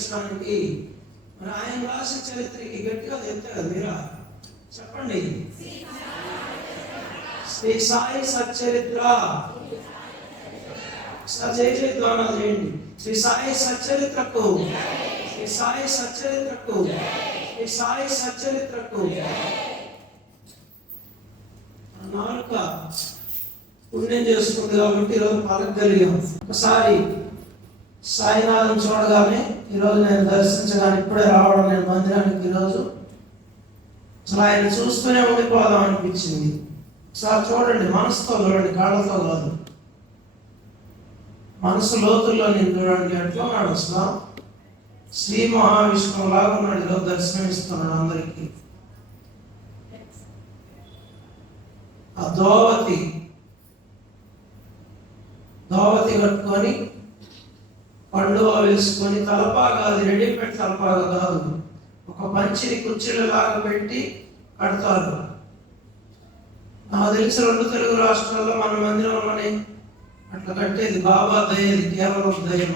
కోరికలు తీర్చడానికి మరి ఆయన రాసిన చరిత్రకి గట్టిగా చెప్తే కదా మీరా? చెప్పండి. శ్రీ సాయి సచ్చరిత్ర. జయ జయ ద్వానా చేయండి. శ్రీ సాయి సచ్చరిత్రకు. శ్రీ సాయి సచ్చరిత్రకు. శ్రీ సాయి సచ్చరిత్రకు. నాలుక పుణ్యం చేసుకుంది కాబట్టి ఈరోజు పలకగలిగాం. ఒకసారి సాయినాథం చూడగానే ఈరోజు నేను దర్శించగానే ఇప్పుడే రావడం నేను మందిరానికి ఈరోజు. అసలు ఆయన చూస్తూనే ఉండిపోదాం అనిపించింది. ఒకసారి చూడండి మనసుతో చూడండి కాళ్ళతో కాదు. మనసు లోతుల్లో నేను చూడండి అట్లా ఉన్నాడు అసలు? శ్రీ మహావిష్ణువు లాగా ఉన్నాడు ఈరోజు దర్శనమిస్తున్నాడు అందరికీ. ఆ దోవతి దోవతి కట్టుకొని పండుగ వేసుకొని తలపాగా అది రెడీమేడ్ తలపాగా కాదు. ఒక పంచిని కుర్చీలు లాగా పెట్టి కడతారు. నాకు తెలిసి రెండు తెలుగు రాష్ట్రాల్లో మన మందిరంలోనే అట్లా కట్టేది. బాబా దయది కేవలం దయ దయ.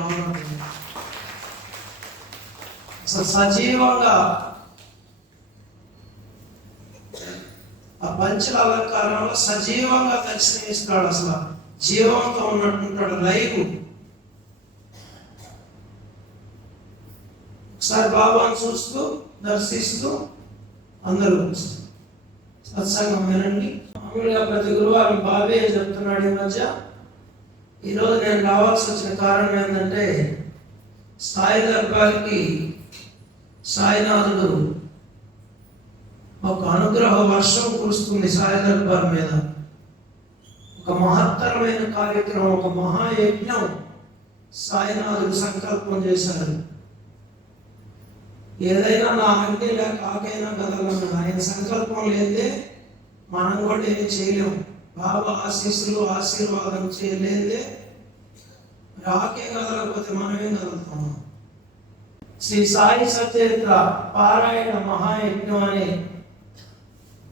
అసలు సజీవంగా ఆ పంచల అలంకారంలో సజీవంగా దర్శనమిస్తాడు అసలు. జీవంతో ఉన్నట్టుంటాడు లైవ్. ఒకసారి బాబాను చూస్తూ దర్శిస్తూ అందరూ సత్సంగం వినండి. మామూలుగా ప్రతి గురువారం బాబే చెప్తున్నాడు ఈ మధ్య. ఈరోజు నేను రావాల్సి వచ్చిన కారణం ఏంటంటే సాయి దర్బార్కి సాయినాథుడు ఒక అనుగ్రహ వర్షం కురుస్తుంది సాయి దర్బార్ మీద. ఒక మహత్తరమైన కార్యక్రమం ఒక మహాయజ్ఞం సాయినాథుడు సంకల్పం చేశారు ఏదైనా నా అంటే లేక ఆకైనా కదలన్నా ఆయన సంకల్పం లేదే మనం కూడా ఏమి చేయలేము. బాబా ఆశీస్సులు ఆశీర్వాదం చేయలేదే. రాకే కదలకపోతే మనమేం కదులుతాము? శ్రీ సాయి సత్యరిత్ర పారాయణ మహాయజ్ఞం అనే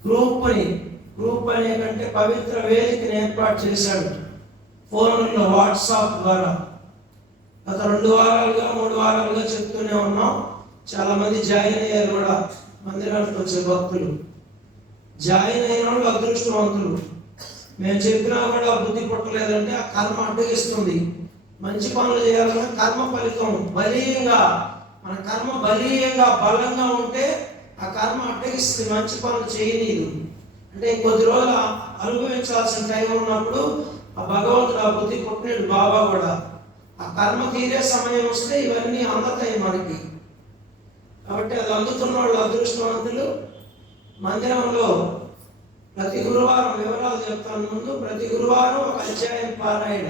గ్రూప్ని గ్రూప్ అనే కంటే పవిత్ర వేదికని ఏర్పాటు చేశాడు. ఫోన్లో వాట్సాప్ ద్వారా. గత రెండు వారాలుగా మూడు వారాలుగా చెప్తూనే ఉన్నాం. చాలా మంది జాయిన్ అయ్యారు కూడా మందిరానికి వచ్చే భక్తులు. జాయిన్ అయిన వాళ్ళు అదృష్టవంతులు. మేము చెప్పినా కూడా బుద్ధి పుట్టలేదంటే ఆ కర్మ అడ్డగిస్తుంది మంచి పనులు చేయాలన్నా కర్మ ఫలితం బలీయంగా మన కర్మ బలీయంగా బలంగా ఉంటే ఆ కర్మ అడ్డగిస్తుంది మంచి పనులు చేయలేదు అంటే కొద్ది రోజులు అనుభవించాల్సిన టైం ఉన్నప్పుడు ఆ భగవంతుడు ఆ బుద్ధి పుట్టినాడు బాబా కూడా. ఆ కర్మ తీరే సమయం వస్తే ఇవన్నీ అందుతాయి మనకి. కాబట్టి అది అందుతున్న వాళ్ళు అదృష్టవంతులు. మందిరంలో ప్రతి గురువారం వివరాలు చెప్తాను ముందు. ప్రతి గురువారం ఒక అధ్యాయం పారాయణ.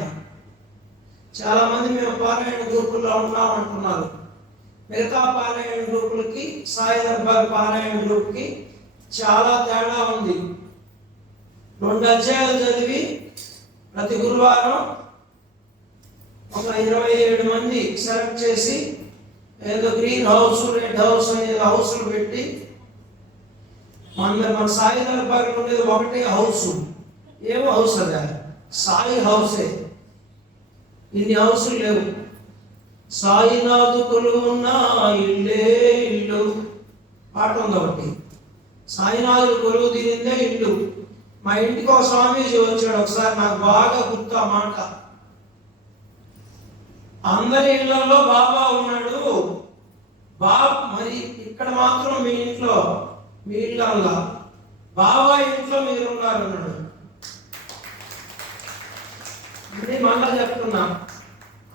చాలామంది మేము పారాయణ గ్రూపుల్లో ఉన్నాం అంటున్నారు మిగతా పారాయణ గ్రూపులకి సాయి దర్బార్ పారాయణ గ్రూప్కి చాలా తేడా ఉంది. రెండు అధ్యాయాలు చదివి ప్రతి గురువారం ఒక ఇరవై ఏడు మంది సెలెక్ట్ చేసి ఏదో గ్రీన్ హౌస్ రెడ్ హౌస్ అనేది హౌస్లు పెట్టి మన మన సాయి దర్బార్లో ఉండేది ఒకటే హౌస్ ఏమో హౌస్ అదే సాయి హౌసే ఇన్ని హౌసులు లేవు. సాయినాథు కొలువున్న ఇల్లే ఇల్లు పాట ఉంది ఒకటి సాయినాథుడు కొలువు తీరిందే ఇల్లు మా ఇంటికి ఒక స్వామీజీ వచ్చాడు ఒకసారి నాకు బాగా గుర్తు ఆ మాట. అందరి ఇళ్ళలో బాబా ఉన్నాడు. బా మరి ఇక్కడ మాత్రం మీ ఇంట్లో మీ ఇళ్ళల్లా బాబా ఇంట్లో మీరు ఉన్నారు అన్నాడు. ఇది మళ్ళా చెప్తున్నా.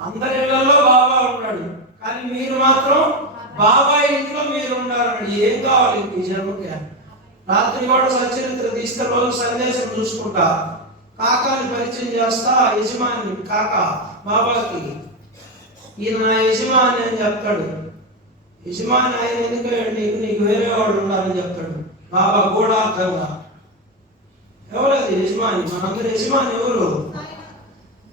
అందరి ఇళ్ళలో బాబా ఉన్నాడు. కానీ మీరు మాత్రం బాబా ఇంట్లో మీరు ఉన్నారు ఏం కావాలి నిజంగా రాత్రి కూడా సచరిత్ర తీస్తే రోజు సందేశం చూసుకుంటా. కాకాని పరిచయం చేస్తా యజమాని కాక బాబాకి. ఈయన నా యజమాని అని చెప్తాడు. యజమాని ఆయన ఎందుకయ్యాడు నీకు నీకు వేరే వాడు ఉండాలని చెప్తాడు. బాబా కూడా గూఢార్థంగా. ఎవరది యజమాని? మనందరి యజమాని ఎవరు?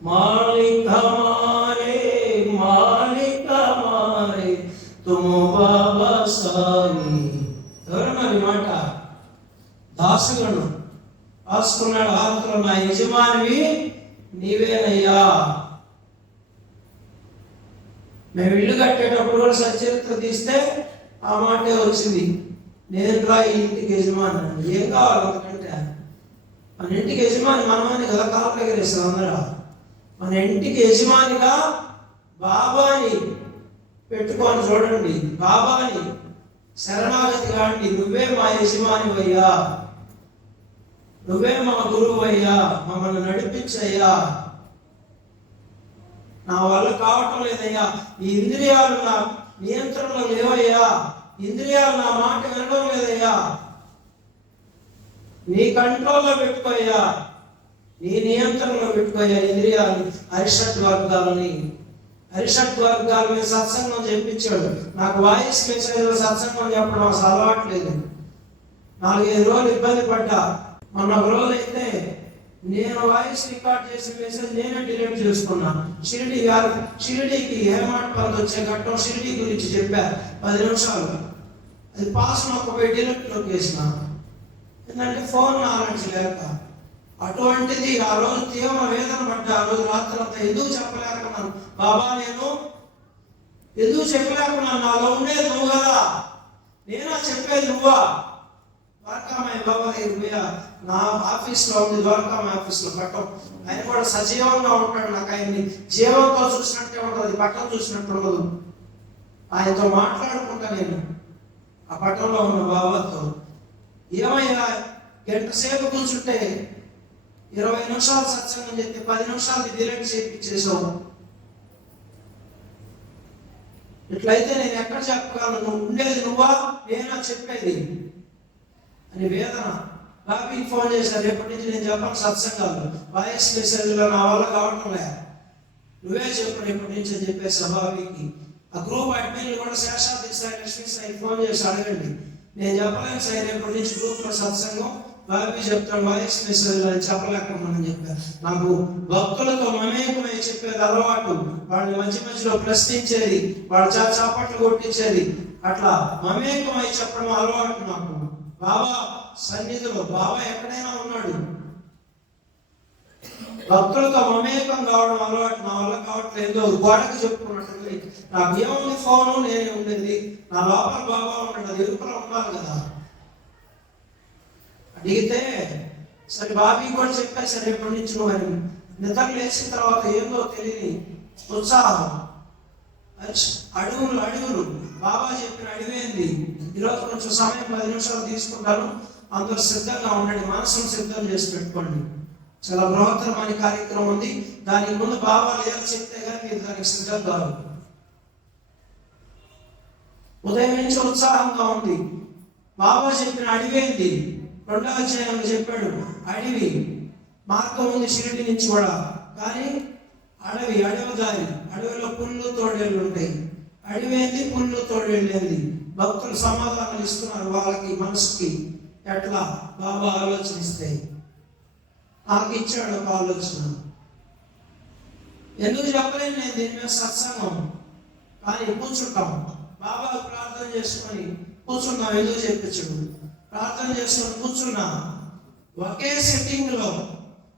మాలిక మారే మాలిక మారే తుము బాబా సాయి. ఎవరన్నారు ఈ మాట? దాసులను. రాసుకున్నాడు ఆత్మలో నా యజమానివి నీవేనయ్యా. మేము ఇల్లు కట్టేటప్పుడు కూడా సచరిత్ర తీస్తే ఆ మాటే వచ్చింది. నేను రా ఈ ఇంటికి యజమాని? ఏం కావాలి అంతకంటే మన ఇంటికి యజమాని మనమని కదా కాలం ఎగరేస్తాం అందరూ. మన ఇంటికి యజమానిగా బాబాని పెట్టుకొని చూడండి. బాబాని శరణాగతి కాండి. నువ్వే మా యజమాని అయ్యా నువ్వే మా గురువు అయ్యా మమ్మల్ని నడిపించయ్యా. నా వల్ల కావటం లేదయ్యా. ఈ ఇంద్రియాలు నా నియంత్రణలో లేవయ్యా. ఇంద్రియాలు నా మాట వినడం లేదయ్యా. నీ కంట్రోల్లో పెట్టుకోయ్యా. నీ నియంత్రణలో పెట్టుకోయ్యా ఇంద్రియాలు. అరిషట్ వర్గాలని. అరిషట్ వర్గాల మీద సత్సంగం చెప్పించాడు నాకు వాయిస్ మెసేజ్ సత్సంగం చెప్పడం అసలు అలవాట్లేదు నాలుగైదు రోజులు ఇబ్బంది పడ్డా. మొన్న ఒక రోజు అయితే నేను వాయిస్ రికార్డ్ చేసిన మెసేజ్ నేనే డిలీట్ చేసుకున్నాను షిరిడి గారు షిరిడికి హేమాట్ పంత్ వచ్చే ఘట్టం షిరిడి గురించి చెప్పా. పది నిమిషాలు. అది పాస్ ఒక పోయి డిలీట్లోకి వేసిన ఎందుకంటే ఫోన్ నాలెడ్జ్ లేక అటువంటిది ఆ రోజు తీవ్ర వేదన పడ్డా ఆ రోజు రాత్రి అంతా ఎందుకు చెప్పలేకున్నాను? బాబా నేను ఎందుకు చెప్పలేకున్నాను? నాలో ఉండేది నువ్వు కదా. నేనా చెప్పేది నువ్వా? ద్వారకామయ్య బాబా దగ్గరికి నా ఆఫీస్లో ఉంది ద్వారకామయ్య ఆఫీస్లో పట్టం. ఆయన కూడా సజీవంగా ఉంటాడు నాకు ఆయన్ని. జీవంతో చూసినట్టే ఉంటుంది పట్టం చూసినట్టు ఉండదు. ఆయనతో మాట్లాడుకుంటా నేను. ఆ పట్టంలో ఉన్న బాబాతో ఏమయ్యా గంట సేపు కూర్చుంటే ఇరవై నిమిషాలు సత్సంగం చెప్పి పది నిమిషాలు డిలీట్ చేయించేసావు ఇట్లయితే నేను ఎక్కడ చెప్పగలను? నువ్వు ఉండేది నువ్వా? నేనా చెప్పేది? అని వేదన. బాబీకి ఫోన్ చేశారు. రేపటి నుంచి నేను చెప్పాను సత్సంగాలు. వాయిస్ మెసేజ్లో నా వల్ల కావటం లే నువ్వే చెప్పు రేపటి నుంచి అని చెప్పేసి బాబీకి ఆ గ్రూప్ అడ్మిన్లు కూడా శేషాద్రి సాయి లక్ష్మీ సాయి ఫోన్ చేసి అడగండి. నేను చెప్పలేను సార్ రేపటి నుంచి గ్రూప్లో సత్సంగం. బాబీ చెప్తాడు వాయిస్ మెసేజ్లో అని చెప్పలేకపోమని చెప్పారు. నాకు భక్తులతో మమేకమై చెప్పేది అలవాటు. వాళ్ళని మధ్య మధ్యలో ప్రశ్నించేది వాళ్ళ చా చాపట్లు కొట్టించేది. అట్లా మమేకమై చెప్పడం అలవాటు నాకు. బాబా సన్నిధిలో బాబా ఎక్కడైనా ఉన్నాడు? భక్తులతో మమేకం కావడం అలవాటు నా వల్ల కావట్లేదు. గోడకు చెప్పుకున్నట్టు నాకు ఏముంది ఫోను నేనే ఉండింది. నా లోపల బాబా ఉన్నాడు. అది ఎరుపులో ఉండాలి కదా. అడిగితే సరే బాబీ కూడా చెప్పేసి ఎప్పటి నుంచి నువ్వు అని నిద్ర లేచిన తర్వాత ఏందో తెలియని ఉత్సాహం. అడుగులు అడుగులు. బాబా చెప్పిన అడిగేంది ఈరోజు కొంచెం సమయం పది నిమిషాలు తీసుకుంటాను. అందరూ సిద్ధంగా ఉండండి. మనసును సిద్ధం చేసి పెట్టుకోండి. చాలా బృహత్తరమైన కార్యక్రమం ఉంది. దానికి ముందు బాబా ఏదో చెప్తే కానీ మీరు దానికి సిద్ధం కాదు ఉదయం నుంచి ఉత్సాహంగా ఉంది. బాబా చెప్పిన అడివేంది రెండవ అధ్యాయంలో చెప్పాడు అడివి మార్గం ఉంది షిరిడి నుంచి కూడా. కానీ అడవి అడవి దారి. అడవిలో పుల్లు తోడేళ్ళు ఉంటాయి. అడవి ఏంది పుల్లు తోడేళ్ళు భక్తులు సమాధానాలు ఇస్తున్నారు వాళ్ళకి మనసుకి. ఎట్లా? బాబా ఆలోచన ఇస్తాయి నాకు ఇచ్చాడు ఒక ఆలోచన. ఎందుకు చెప్పలేను నేను? దీని మీద సత్సంగం. కానీ కూర్చుంటాం. బాబా ప్రార్థన చేసుకొని కూర్చున్నాం ఎందుకు చెప్పించడు? ప్రార్థన చేసుకొని కూర్చున్నా. ఒకే సెట్టింగ్లో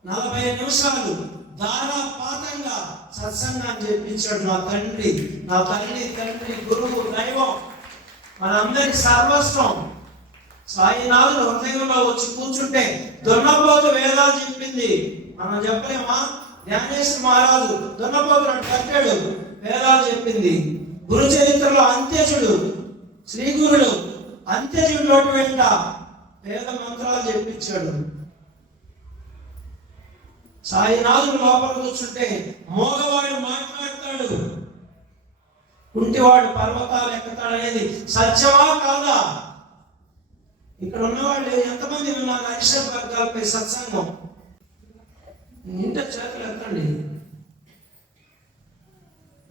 నలభై నిమిషాలు ధారాపాతంగా సత్సంగాన్ని చెప్పించాడు నా తండ్రి. నా తల్లి తండ్రి గురువు దైవం. మనందరి సర్వస్వం. సాయినాథుడు హృదయంలో వచ్చి కూర్చుంటే దున్నపోతు వేదాలు చెప్పింది. మనం చెప్పలేమా? జ్ఞానేశ్వర మహారాజు దున్నపోతు కట్టాడు వేదాలు చెప్పింది. గురు చరిత్రలో అంత్యజుడు శ్రీగురుడు అంత్యజుడు వెంట వేద మంత్రాలు చెప్పించాడు. సాయినాథుడు లోపల కూర్చుంటే మోగవాడు మాట్లాడతాడు. కుంటివాడు పర్వతాలు ఎక్కుతాడనేది సత్యమా కాదా? ఇక్కడ ఉన్నవాళ్ళు ఎంతమంది విన్నారు అరిషత్ వర్గాలపై సత్సంగం. నింట చేతులు ఎత్తండి.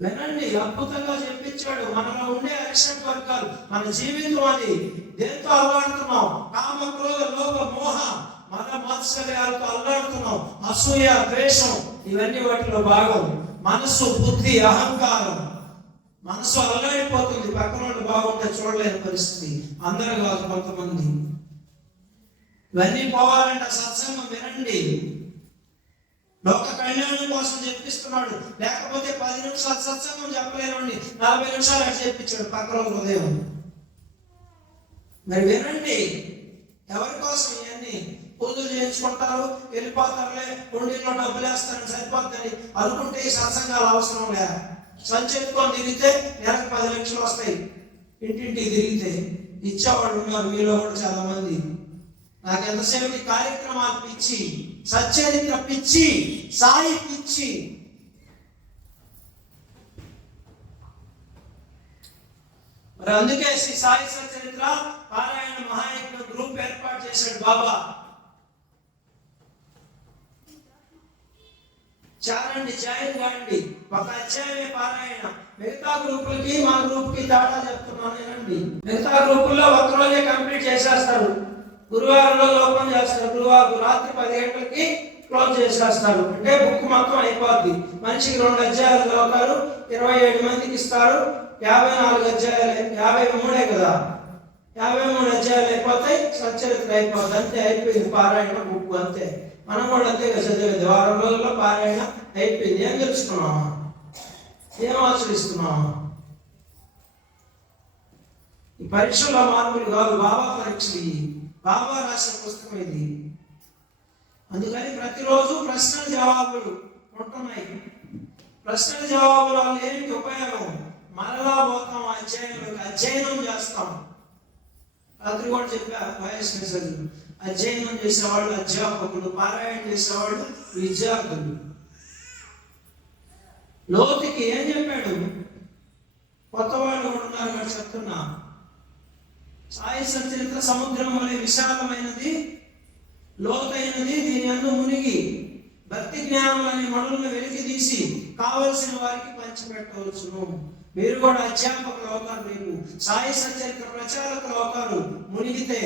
వినండి అద్భుతంగా చెప్పించాడు. మనలో ఉండే యాక్షన్ వర్గాలు మన జీవితం అది. దేంతో అలవాడుతున్నాం కామ క్రోధ లోభ మోహ. మన మాత్సర్యాలతో అల్లాడుతున్నాం. అసూయ ద్వేషం ఇవన్నీ వాటిలో భాగం. మనస్సు బుద్ధి అహంకారం. మనసు అల్లాడిపోతుంది పక్కన వాళ్ళు బాగుంటే చూడలేని పరిస్థితి. అందరూ కాదు కొంతమంది. ఇవన్నీ పోవాలంటే సత్సంగం వినండి. లోక కళ్యాణం కోసం చెప్పిస్తున్నాడు. లేకపోతే పది నిమిషాలు సత్సంగం చెప్పలేనండి నలభై నిమిషాలు అటు చెప్పించాడు పక్క రోజు ఉదయం. మరి వినండి. ఎవరి కోసం ఇవన్నీ? పూజలు చేయించుకుంటారు వెళ్ళిపోతారులే ఉండిలో డబ్బులు వేస్తారని సరిపోద్దని అనుకుంటే ఈ సత్సంగాలు అవసరం లే సంచెత్తుకొని తిరిగితే నెలకు పది లక్షలు వస్తాయి. ఇంటింటికి తిరిగితే ఇచ్చేవాళ్ళు ఉన్నారు మీలో కూడా చాలా మంది నాకు ఎంతసేపు ఈ కార్యక్రమాలు పిచ్చి సచ్చరిత్ర పిచ్చి సాయి పిచ్చి. మరి అందుకే శ్రీ సాయి సచరిత్ర పారాయణ మహాయజ్ఞ గ్రూప్ ఏర్పాటు చేశాడు బాబా. చాలండి జాయిన్ కాండి ఒక అధ్యాయమే పారాయణ. మిగతా గ్రూపులకి మా గ్రూప్కి తేడా చెప్తున్నానండి మిగతా గ్రూపుల్లో ఒక్క రోజే కంప్లీట్ చేసేస్తారు. గురువారంలో లోపం చేస్తారు. గురువారం రాత్రి పది గంటలకి క్లోజ్ చేసేస్తారు. అంటే బుక్ మొత్తం అయిపోద్ది. మనిషికి రెండు అధ్యాయాలు చదువుతారు ఇరవై ఏడు మందికి ఇస్తారు. యాభై నాలుగు అధ్యాయాలు యాభై మూడే కదా. యాభై మూడు అధ్యాయాలు అయిపోతాయి సచ్చరిత్ర అయిపోద్ది. అంతే అయిపోయింది పారాయణ బుక్ అంతే. మనం కూడా అంతే చదివే వారం రోజుల్లో పారాయణ అయిపోయింది ఏం తెలుసుకున్నాం ఏం ఆచరిస్తున్నాం ఈ పరీక్షల్లో మార్పులు కాదు బాబా పరీక్షలు బాబా రాసిన పుస్తకం ఇది. అందుకని ప్రతిరోజు ప్రశ్నల జవాబులు ఉంటున్నాయి. ప్రశ్నల జవాబుల వల్ల ఏమిటి ఉపయోగం? మరలా పోతాం అధ్యయనం అధ్యయనం చేస్తాం. రాత్రి కూడా చెప్పా వాయిస్ మెసేజ్ అధ్యయనం చేసేవాళ్ళు అధ్యాపకులు పారాయణ చేసేవాళ్ళు విద్యార్థులు లోతుకి ఏం చెప్పాడు? కొత్త వాళ్ళు కూడా ఉన్నారు అని చెప్తున్నా. సాయి సచరిత్ర సముద్రం వలె విశాలమైనది లోతైనది దీని అందు మునిగి భక్తి జ్ఞానం అనే మనులను వెలికి తీసి కావలసిన వారికి పంచిపెట్టవచ్చును. మీరు కూడా అధ్యాపకులు అవుతారు మీరు సాయి సచరిత్ర ప్రచారకులు అవుతారు. మునిగితే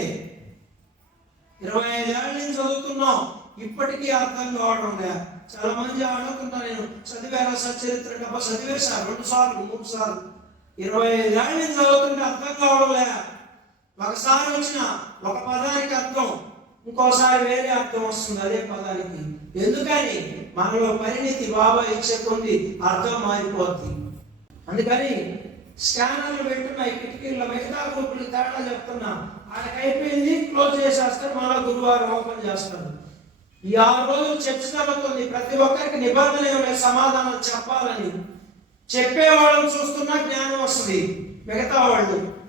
ఇరవై ఐదేళ్ళ నుంచి చదువుతున్నాం. ఇప్పటికీ అర్థం కావడం లే చాలా మంది అడుగుతుంటా నేను చదివారా సచరిత్ర డబ్బా సార్. రెండు సార్లు మూడు సార్లు. ఇరవై ఐదేళ్ళ నుంచి చదువుతుంటే అర్థం కావడం లే ఒకసారి వచ్చిన ఒక పదానికి అర్థం ఇంకోసారి వేరే అర్థం వస్తుంది. అదే పదానికి. ఎందుకని? మనలో పరిణితి బాబా ఇచ్చే కొన్ని అర్థం మారిపోద్ది. అందుకని స్కానర్లు పెట్టున్నాయి కిటికీల్లో మిగతా గ్రూపులు తేడా చెప్తున్నా. ఆయనకి అయిపోయింది క్లోజ్ చేసేస్తారు మళ్ళీ గురువారం ఓపెన్ చేస్తారు ఈ ఆరు రోజులు చర్చ జరుగుతుంది. ప్రతి ఒక్కరికి నిబంధన ఏమైనా సమాధానం చెప్పాలని. చెప్పేవాళ్ళని చూస్తున్నా జ్ఞానం వస్తుంది మిగతా వాళ్ళు.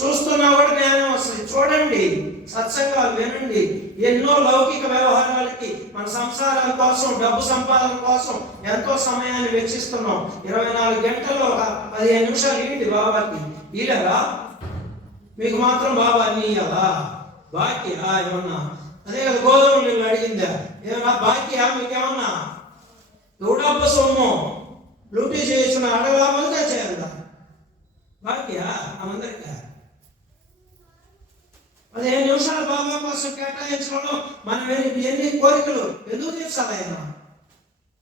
చూస్తున్నా కూడా జ్ఞానం వస్తుంది. చూడండి సత్సంగాలు వినండి. ఎన్నో లౌకిక వ్యవహారాలకి మన సంసారాల కోసం డబ్బు సంపాదన కోసం ఎంతో సమయాన్ని వెచ్చిస్తున్నాం. ఇరవై నాలుగు గంటల్లో ఒక పదిహేను నిమిషాలు ఇవ్వండి బాబాకి? ఇలా మీకు మాత్రం బాబా అన్ని ఇయ్యాలా? బాకీయా ఏమన్నా? అదే కదా గోధుమ నీళ్ళు అడిగిందా? ఏమన్నా బాకీయా మీకేమన్నా? ఎవడబ్బ సొమ్ము. లూటీ చేసిన అడగలామలుగా చేయాలా? బాకీయా అందరికీ పదిహేను నిమిషాలు బాబా కోసం కేటాయించడంలో మనం ఎన్ని కోరికలు. ఎందుకు తీర్చాలి ఆయన?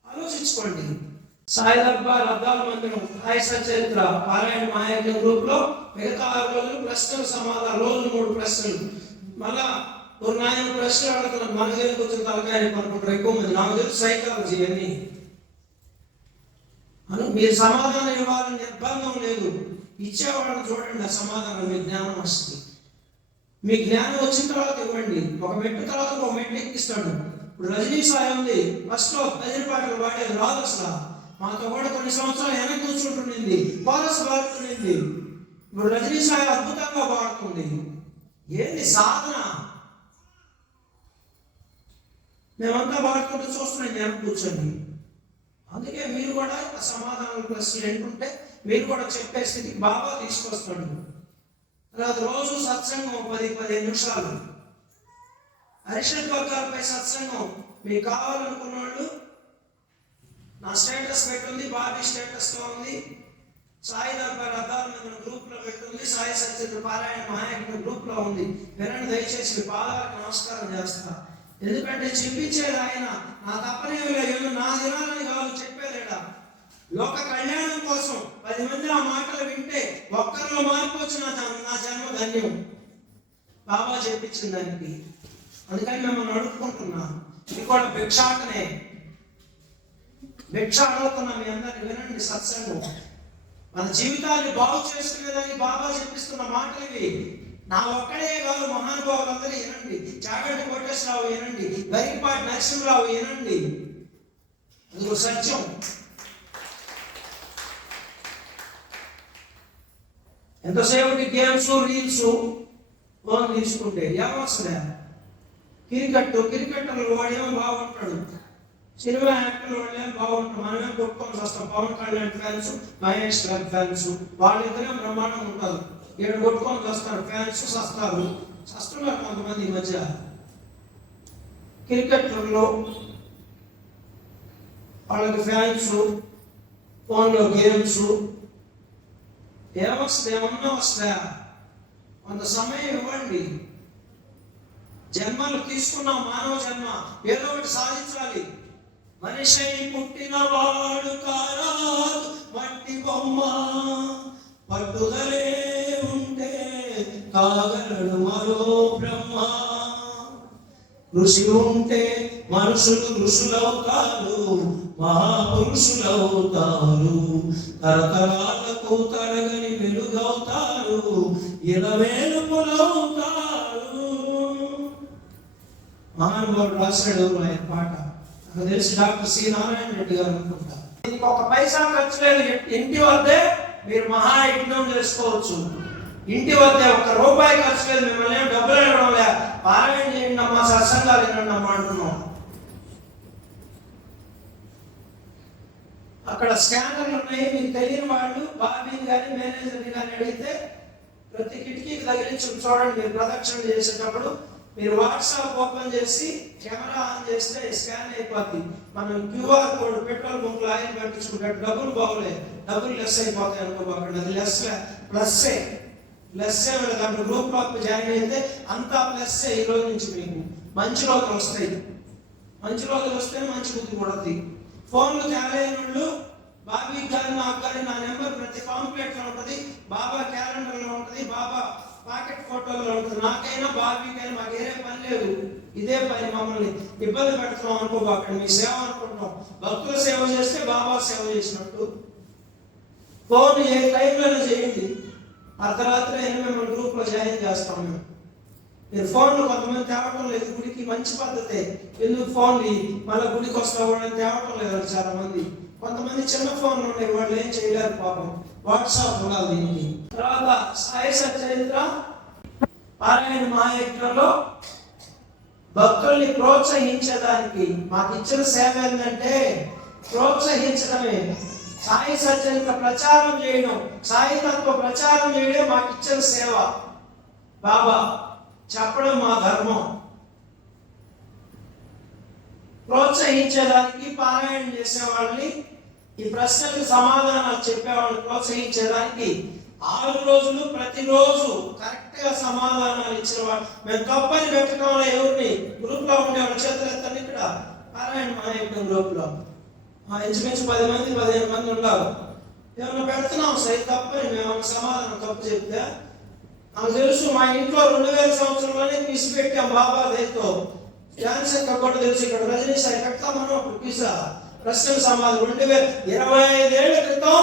ఆలోచించుకోండి. సాయి దర్బార్ అద్దాల మందిరం సాయి చరిత్ర పారాయణ మహాయజ్ఞ గ్రూప్లో మిగతా ఆరు రోజులు ప్రశ్నలు సమాధానం రోజు మూడు ప్రశ్నలు. మళ్ళా ఒక నాయన ప్రశ్నలు అడుగుతున్నాను మన దగ్గరికి వచ్చిన తలకాయ అనుకుంటారు ఎక్కువ మంది. నాకు తెలుసు సైకాలజీ అని అను మీరు సమాధానం ఇవ్వాలని నిర్బంధం లేదు. ఇచ్చేవాళ్ళని చూడండి ఆ సమాధానం మీ జ్ఞానం వస్తుంది. మీ జ్ఞానం వచ్చిన తర్వాత ఇవ్వండి. ఒక మెట్టు తర్వాత ఒక మెట్టు ఎక్కిస్తాడు. ఇప్పుడు రజనీ సాయి ఉంది. ఫస్ట్లో భజన పాటలు పాడేది రాదు అసలు. మాతో కూడా కొన్ని సంవత్సరాలు వెనక్కి కూర్చుంటుండింది కోరస్ పాడుతుండింది ఇప్పుడు రజనీ సాయి అద్భుతంగా పాడుతుంది ఏంది సాధన? మేమంతా పాడుకుంటూ చూస్తున్నాం నేను కూర్చొని. అందుకే మీరు కూడా ఆ సమాధానం ప్రశ్నలు ఏంటంటే మీరు కూడా చెప్పే స్థితికి బాగా తీసుకొస్తాడు. తర్వాత రోజు సత్సంగం పది పదిహేను నిమిషాలు. అరిషడ్ వర్గాలపై సత్సంగం. మీకు కావాలనుకున్న వాళ్ళు నా స్టేటస్ పెట్టుంది బాబీ స్టేటస్లో ఉంది. సాయి దర్బార్ అద్దాల మీద గ్రూప్లో పెట్టుంది. సాయి సత్యత పారాయణ మహాయజ్ఞ గ్రూప్లో ఉంది. వినండి దయచేసి మీ పాదాలకు నమస్కారం చేస్తా. ఎందుకంటే చెప్పించేది ఆయన నా తప్పనేమి లేదు నా దినాలని కాదు చెప్పేదేడా? లోక కళ్యాణం కోసం పది మంది ఆ మాటలు వింటే ఒక్కరిలో మార్పు వచ్చిన నా జన్మ నా జన్మ ధన్యం. బాబా చెప్పించిన దానికి. అందుకని మిమ్మల్ని అడుగుకుంటున్నా ఇది కూడా భిక్షాటనే. భిక్ష అడుగుతున్నా మీ అందరికి వినండి సత్సంగం. మన జీవితాన్ని బాగు చేసుకునేదని బాబా చెప్పిస్తున్న మాటలు ఇవి. నా ఒక్కడే కాదు మహానుభావులందరూ వినండి. చాగంటి కోటేశ్వరరావు వినండి. గరిపాటి నరసింహరావు వినండి. అది సత్యం. ఎంతసేపటి గేమ్స్ రీల్స్ ఫోన్ తీసుకుంటే ఏమొస్తుందా క్రికెట్ క్రికెటర్లు వాడేమో బాగుంటాడు. సినిమా యాక్టర్లు వాళ్ళేమో బాగుంటాడు మనమే కొట్టుకొని వస్తాం. పవన్ కళ్యాణ్ ఫ్యాన్స్ మహేష్ గారి ఫ్యాన్స్ వాళ్ళిద్దరే బ్రహ్మాండం ఉంటారు ఏడు కొట్టుకొని వస్తారు. ఫ్యాన్స్ వస్తారు. వస్తున్నారు కొంతమంది ఈ మధ్య. క్రికెటర్లో వాళ్ళకి ఫ్యాన్స్ ఫోన్లో గేమ్స్ ఏమొస్తుంది ఏమన్నా వస్తాయా కొంత సమయం ఇవ్వండి. జన్మలు తీసుకున్నాం మానవ జన్మ. ఏదో ఒకటి సాధించాలి. మనిషి పుట్టినవాడు కారాదు మట్టి బొమ్మ. పట్టుదలే ఉంటే కాగలడు మరో బ్రహ్మ. ఋషి ఉంటే మనుషులు ఋషులవుతారు మహాపురుషులవుతారు. తరతరాలకు తరగని వెలుగవుతారు ఇలవేలుపులవుతారు. మహానుభావుడు రాశాడు ఆయన పాట నాకు తెలిసి డాక్టర్ సి నారాయణ రెడ్డి గారు అనుకుంటా దీనికి ఒక పైసా ఖర్చు లేదు ఇంటి వద్దే మీరు మహా యజ్ఞం చేసుకోవచ్చు. ఇంటి వద్దే ఒక రూపాయి ఖర్చు లేదు మిమ్మల్ని ఏం డబ్బులు ఇవ్వడం లే. పారాయణ చేయండి అమ్మా సత్సంగాలు వినండి అమ్మా అంటున్నాం. అక్కడ స్కానర్లు ఉన్నాయి మీకు తెలియని వాళ్ళు బాబీ కానీ మేనేజర్ని కానీ అడిగితే ప్రతి కిటికీకి తగిలించి చూడండి మీరు ప్రదక్షిణ చేసేటప్పుడు మీరు వాట్సాప్ ఓపెన్ చేసి కెమెరా ఆన్ చేస్తే స్కాన్ అయిపోద్ది. మనం క్యూఆర్ కోడ్ పెట్రోల్ బంక్ ఆయన పెట్టించుకుంటాడు డబ్బులు బాగులే డబ్బులు లెస్ అయిపోతాయి అనుకోబాకండి అది లెస్ ప్లస్సే ప్లస్ దాంట్లో గ్రూప్లో జాయిన్ అయితే అంతా ప్లస్ ఈ రోజు నుంచి మీకు. మంచి రోజులు వస్తాయి. మంచి రోజులు వస్తే మంచి బుద్ధి పడుతుంది ఫోన్లు తేలైన వాళ్ళు బాబీ గారు నాకు గారు నా నెంబర్ ప్రతి పాంప్లెట్లో ఉంటుంది. బాబా క్యాలెండర్లో ఉంటుంది. బాబా పాకెట్ ఫోటోలు నాకైనా బాబీకైనా మాకు ఏరే పని లేదు. ఇదే పని మమ్మల్ని ఇబ్బంది పెడుతున్నాం అనుకోబాకండి మీ సేవ అనుకుంటున్నాం. భక్తుల సేవ చేస్తే బాబా సేవ చేసినట్టు. ఫోన్ ఏ టైంలో చేయండి. అర్ధరాత్రి అయినా మేము గ్రూప్లో జాయిన్ చేస్తాం మేము. మీరు ఫోన్లు కొంతమంది తేవటం లేదు. గుడికి మంచి పద్ధతే. ఎందుకు ఫోన్లు? మళ్ళీ గుడికి వస్తా కూడా తేవటం లేదు చాలా మంది కొంతమంది చిన్న ఫోన్లు ఉన్నాయి. వాళ్ళు ఏం చేయలేరు పాపం. వాట్సాప్ ఉండాలి దీనికి. తర్వాత సాయి సచరిత్ర పారాయణ మహాయజ్ఞంలో భక్తుల్ని ప్రోత్సహించడానికి మాకు ఇచ్చిన సేవ ఏంటంటే ప్రోత్సహించడమే. సాయి సచరిత్ర ప్రచారం చేయడం సాయి తత్వ ప్రచారం చేయడం మాకు ఇచ్చిన సేవ. బాబా చెప్పడం మా ధర్మం. ప్రోత్సహించేదానికి పారాయణ చేసే వాళ్ళని ఈ ప్రశ్నలకు సమాధానాలు చెప్పేవాళ్ళని ప్రోత్సహించడానికి ఆరు రోజులు ప్రతిరోజు కరెక్ట్గా సమాధానాలు ఇచ్చిన వాళ్ళు మేము తప్పని పెట్టడం ఎవరిని గ్రూప్లో ఉండే వాళ్ళ ఇక్కడ పారాయణ మహాయజ్ఞం గ్రూప్లో మా ఇంచుమించు పది మంది పదిహేను మంది ఉన్నారు ఏమైనా పెడుతున్నాం సై తప్పని? మేము సమాధానం తప్పు చెప్తే? నాకు తెలుసు మా ఇంట్లో రెండు వేల సంవత్సరంలోనే తీసి పెట్టాం బాబా దయతో డాన్స్ ఎక్క కూడా తెలుసు ఇక్కడ రజనీ సార్ పెడతామని ఒక పిజ్జా ప్రశ్నల సమాధానం రెండు వేల ఇరవై ఐదేళ్ళ క్రితం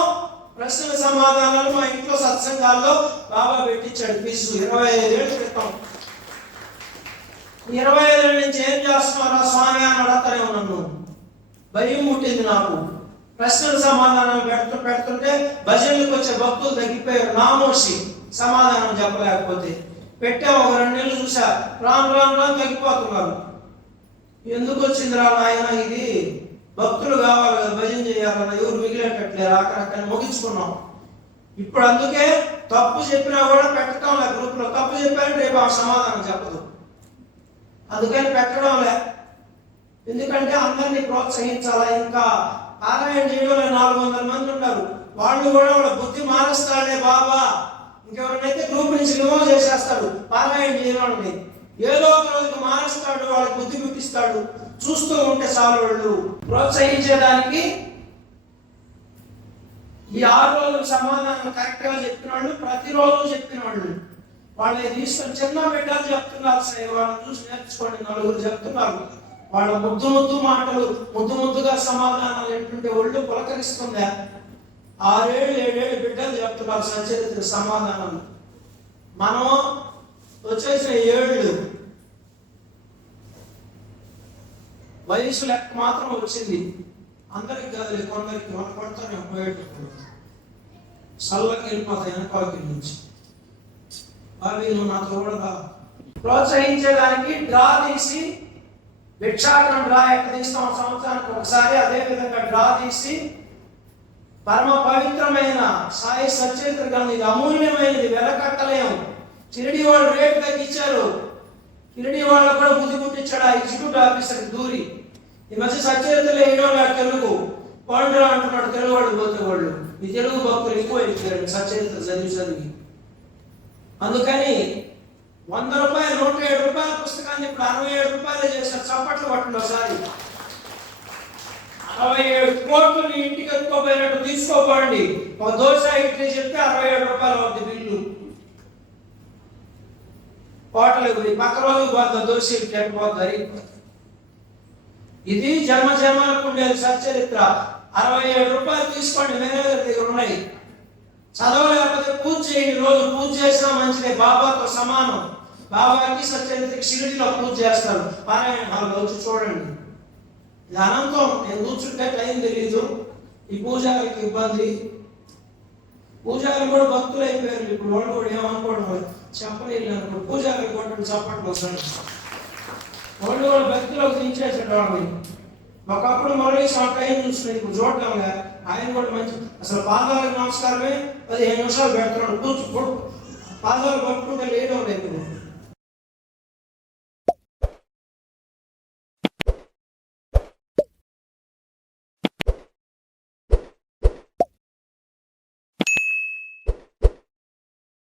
ప్రశ్నల సమాధానాలు మా ఇంట్లో సత్సంగాల్లో బాబా పెట్టించాడు పిజ్జు ఇరవై ఐదేళ్ళ క్రితం. ఇరవై ఐదేళ్ళ నుంచి ఏం చేస్తున్నారా స్వామి అని అడగతానే ఉన్నాను భయం ముట్టింది నాకు. ప్రశ్నల సమాధానాలు పెడుతూ పెడుతుంటే భజనలకు వచ్చే భక్తులు తగ్గిపోయారు. నామోషి సమాధానం చెప్పలేకపోతే. పెట్టా ఒక రెండు నెలలు చూసా. రాను రాను రాను తగ్గిపోతున్నారు. ఎందుకు వచ్చింది రా నాయన ఇది? భక్తులు కావాలి కదా భజన చేయాలన్న ఎవరు మిగిలేటట్లేరు అక్కడక్కడ ముగించుకున్నాం ఇప్పుడు అందుకే తప్పు చెప్పినా కూడా పెట్టడం లే గ్రూప్లో. తప్పు చెప్పారంటే రేపు ఆ సమాధానం చెప్పదు. అందుకని పెట్టడం లే. ఎందుకంటే అందరినీ ప్రోత్సహించాలా? ఇంకా పారాయణ చేయడంలో నాలుగు వందల మంది ఉన్నారు. వాళ్ళు కూడా వాళ్ళ బుద్ధి మారుస్తాడే బాబా. ఇంకెవరినైతే గ్రూప్ నుంచి రిమూవ్ చేసేస్తాడు పారాయణ చేయడం ఏదో ఒక రోజుకి మారుస్తాడు వాళ్ళకి బుద్ధి పుట్టిస్తాడు. చూస్తూ ఉంటే చాలు వాళ్ళు ప్రోత్సహించేదానికి ఈ ఆరు రోజుల సమాధానం కరెక్ట్గా చెప్పిన వాళ్ళు ప్రతిరోజు చెప్పిన వాళ్ళు వాళ్ళని తీసుకొని చిన్న బిడ్డలు చెప్తున్నారు సార్ వాళ్ళని చూసి నేర్చుకోండి నలుగురు చెప్తున్నారు. వాళ్ళ ముద్దు ముద్దు మాటలు ముద్దు ముద్దుగా సమాధానాలు ఏంటంటే ఒళ్ళు పులకరిస్తుందా? ఆరేళ్ళు ఏడేళ్ళు బిడ్డలు చెప్తున్నారు సచరిత్ర సమాధానాలు. మనం వచ్చేసిన ఏళ్ళు వయసు లెక్క మాత్రం వచ్చింది. అందరికి కాదు కొందరికి మన పడతానే పోయేటప్పుడు చల్లకి వెళ్ళిపోతాయి వెనకాలకి నుంచి. అవి నాతో కూడా ప్రోత్సహించడానికి డ్రా తీసి భిక్షాటన డ్రా ఎక్కడ తీస్తాం సంవత్సరానికి ఒకసారి అదే విధంగా డ్రా తీసి పరమ పవిత్రమైన సాయి సచేత్ర గ్రంథం ఇది అమూల్యమైనది వెలకట్టలేము చిరడి వాళ్ళు రేటు తగ్గించారు. చిరిడి వాళ్ళకు కూడా బుద్ధి పుట్టించాడు ఆ ఎగ్జిక్యూటివ్ ఆఫీసర్ దూరి. ఈ మధ్య సచేతలు వేయడం నాకు తెలుగు. పాండ్రా అంటున్నాడు తెలుగు వాళ్ళు పోతే వాళ్ళు ఈ తెలుగు భక్తులు ఎక్కువ అయిపోయారు సచేత చదివి చదివి. అందుకని వంద రూపాయలు నూట ఏడు రూపాయల పుస్తకాన్ని ఇప్పుడు అరవై ఏడు రూపాయలు చేశారు. చప్పట్లు పట్టండి ఒకసారి. అరవై ఏడు కోట్లు నీ ఇంటికి ఎత్తుకోపోయినట్టు తీసుకోపోండి ఒక దోశ ఇడ్లీ చెప్తే అరవై ఏడు రూపాయలు అవుతుంది బిల్లు. కోటలు పోయి పక్క రోజు పోతుంది దోశ ఇది జన్మ జన్మలకు ఉండేది సచ్చరిత్ర. అరవై ఏడు రూపాయలు తీసుకోండి మేనేజర్ దగ్గర ఉన్నాయి. చదవలేకపోతే పూజ చేయండి రోజు పూజ చేసినా మంచిదే. బాబాతో సమానం. బాబాకి సత్యనిధికి షిరిడిలో పూజ చేస్తారు. పారాయణ హాల్లో వచ్చి చూడండి. ఇది అనంతం. నేను కూర్చుంటే టైం తెలియదు ఈ పూజారికి ఇబ్బంది. పూజారులు కూడా భక్తులు అయిపోయారు ఇప్పుడు వాళ్ళు కూడా ఏమనుకోవడం చెప్పలేదు అనుకో పూజారులు కొట్టండి చప్పట్లు వస్తాడు వాళ్ళు వాళ్ళ భక్తిలోకి దించేసాడు వాళ్ళని ఒకప్పుడు మరో షార్ట్ టైం చూసుకుని ఇప్పుడు చూడటంగా ఆయన కూడా మంచి అసలు పాదాలకు నమస్కారమే పదిహేను నిమిషాలు పెడుతున్నాడు. కూర్చు పాదాలు పట్టుకుంటే లేడం లేదు